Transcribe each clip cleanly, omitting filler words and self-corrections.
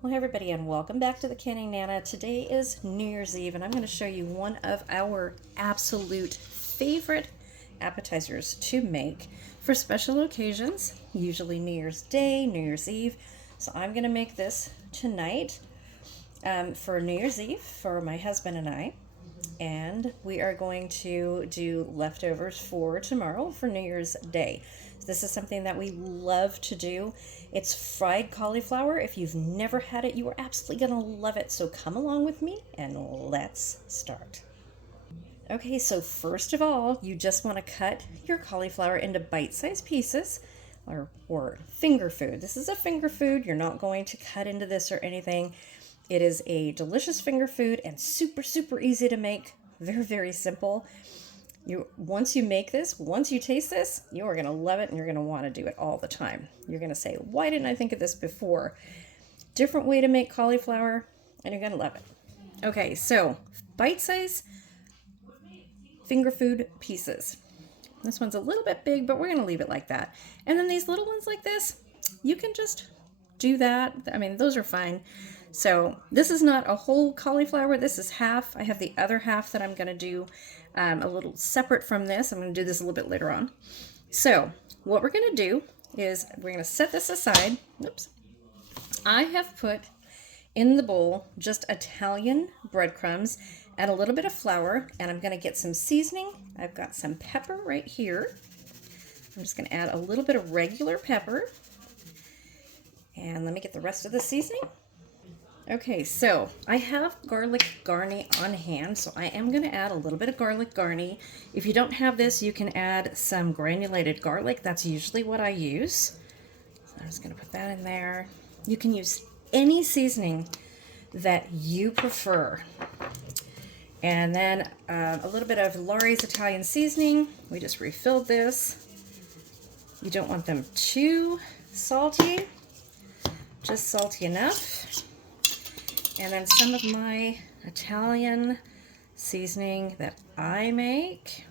Well, hey everybody, and welcome back to the Canning Nana. Today is New Year's Eve, and I'm going to show you one of our absolute favorite appetizers to make for special occasions, usually New Year's Day, New Year's Eve. So I'm going to make this tonight for New Year's Eve for my husband and I. And we are going to do leftovers for tomorrow for New Year's Day. This is something that we love to do. It's fried cauliflower. If you've never had it, you are absolutely going to love it. So come along with me and let's start. Okay, so first of all, you just want to cut your cauliflower into bite-sized pieces or finger food. This is a finger food. You're not going to cut into this or anything. It is a delicious finger food and super, super easy to make. Very, very simple. Once you make this, once you taste this, you are going to love it and you're going to want to do it all the time. You're going to say, why didn't I think of this before? Different way to make cauliflower and you're going to love it. Okay, so bite-sized finger food pieces. This one's a little bit big, but we're going to leave it like that. And then these little ones like this, you can just do that. I mean, those are fine. So this is not a whole cauliflower. This is half. I have the other half that I'm going to do a little separate from this. I'm going to do this a little bit later on. So what we're going to do is we're going to set this aside. Oops. I have put in the bowl just Italian breadcrumbs and a little bit of flour, and I'm going to get some seasoning. I've got some pepper right here. I'm just going to add a little bit of regular pepper. And let me get the rest of the seasoning. Okay, so I have garlic garni on hand, so I am going to add a little bit of garlic garni. If you don't have this, you can add some granulated garlic. That's usually what I use. So I'm just going to put that in there. You can use any seasoning that you prefer. And then a little bit of Lawry's Italian seasoning. We just refilled this. You don't want them too salty, just salty enough. And then some of my Italian seasoning that I make.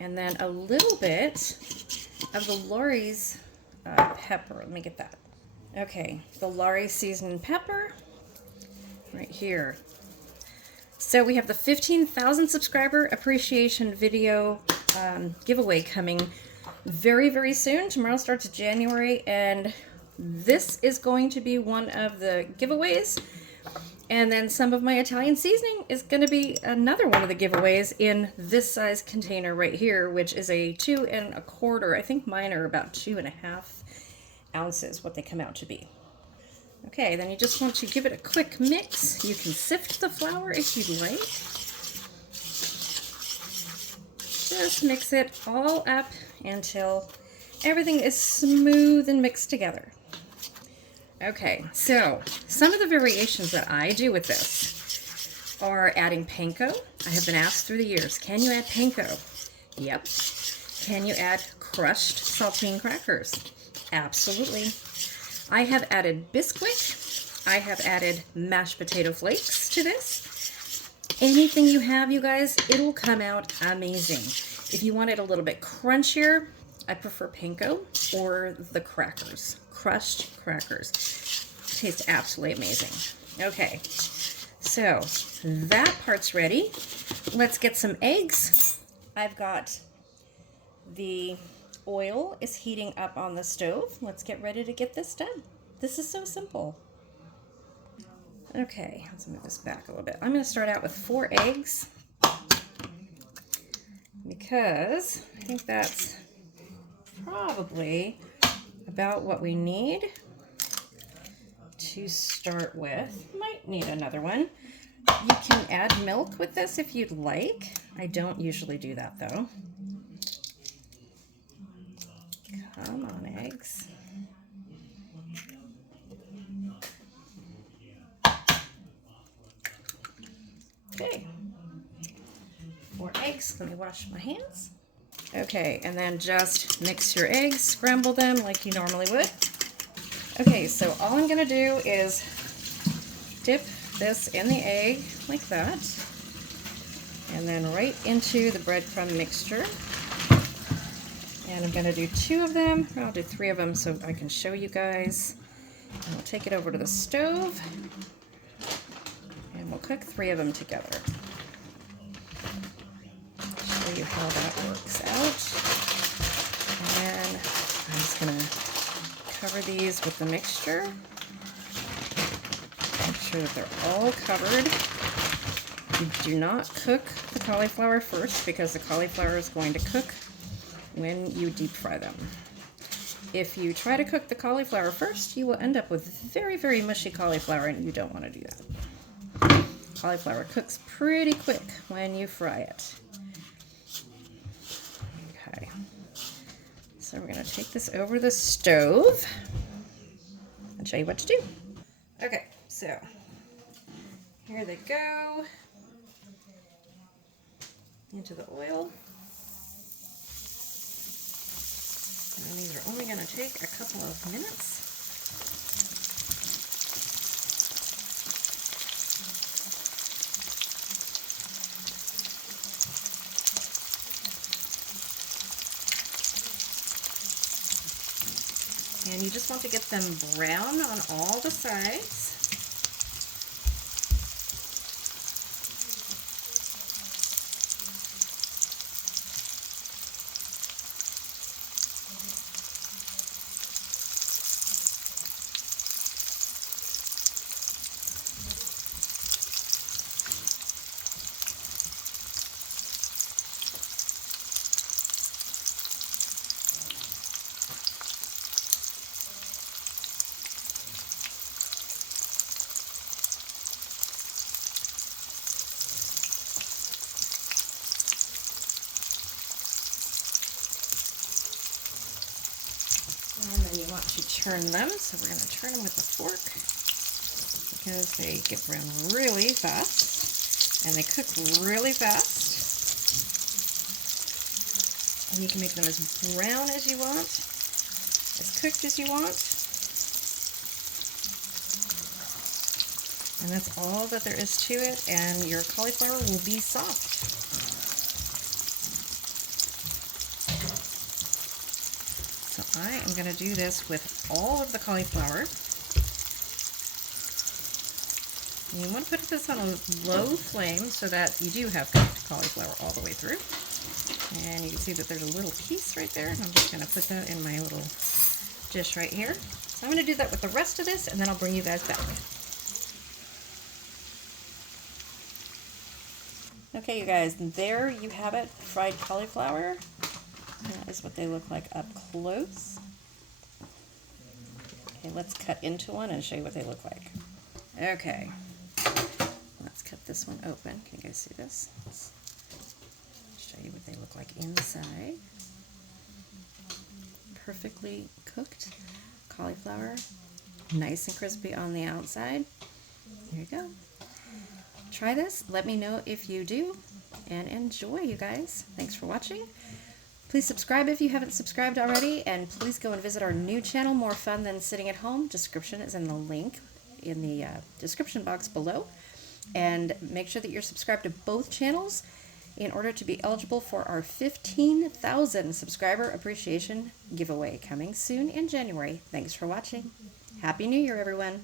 And then a little bit of the Lawry's pepper. Let me get that. Okay, the Lawry's seasoned pepper right here. So we have the 15,000 subscriber appreciation video giveaway coming very, very soon. Tomorrow starts January, and this is going to be one of the giveaways. And then some of my Italian seasoning is going to be another one of the giveaways in this size container right here, which is a 2 1/4. I think mine are about 2.5 ounces, what they come out to be. Okay, then you just want to give it a quick mix. You can sift the flour if you'd like. Just mix it all up until everything is smooth and mixed together. Okay, so some of the variations that I do with this are adding panko. I have been asked through the years, can you add panko? Yep. Can you add crushed saltine crackers? Absolutely. I have added Bisquick. I have added mashed potato flakes to this. Anything you have, you guys, it'll come out amazing. If you want it a little bit crunchier, I prefer panko or the crackers, crushed crackers. Taste absolutely amazing. Okay, so that part's ready. Let's get some eggs. I've got the oil is heating up on the stove. Let's get ready to get this done. This is so simple. Okay, let's move this back a little bit. I'm going to start out with 4 eggs because I think that's probably about what we need to start with. Might need another one. You can add milk with this if you'd like. I don't usually do that though. Come on, eggs. Okay, 4 eggs. Let me wash my hands. Okay, and then just mix your eggs, scramble them like you normally would. Okay, so all I'm going to do is dip this in the egg like that, and then right into the breadcrumb mixture. And I'm going to do 2 of them. I'll do 3 of them so I can show you guys. And we'll take it over to the stove. And we'll cook 3 of them together. Show you how that works out. And I'm just going to cover these with the mixture. Make sure that they're all covered. You do not cook the cauliflower first because the cauliflower is going to cook when you deep fry them. If you try to cook the cauliflower first, you will end up with very, very mushy cauliflower, and you don't want to do that. Cauliflower cooks pretty quick when you fry it. Okay, so we're going to take this over the stove and show you what to do. Okay, so here they go into the oil. And these are only going to take a couple of minutes. And you just want to get them brown on all the sides. And then you want to turn them, so we're going to turn them with a fork because they get brown really fast and they cook really fast. And you can make them as brown as you want, as cooked as you want. And that's all that there is to it, and your cauliflower will be soft. So I am going to do this with all of the cauliflower. And you want to put this on a low flame so that you do have cooked cauliflower all the way through. And you can see that there's a little piece right there, and I'm just going to put that in my little dish right here. So I'm going to do that with the rest of this, and then I'll bring you guys back. Okay, you guys, there you have it, fried cauliflower. That is what they look like up close. Okay, let's cut into one and show you what they look like. Okay, let's cut this one open. Can you guys see this? Let's show you what they look like inside. Perfectly cooked cauliflower, nice and crispy on the outside. There you go. Try this. Let me know if you do, and enjoy, you guys. Thanks for watching. Please subscribe if you haven't subscribed already, and please go and visit our new channel, More Fun Than Sitting at Home. Description is in the link in the description box below. And make sure that you're subscribed to both channels in order to be eligible for our 15,000 subscriber appreciation giveaway coming soon in January. Thanks for watching. Happy New Year, everyone.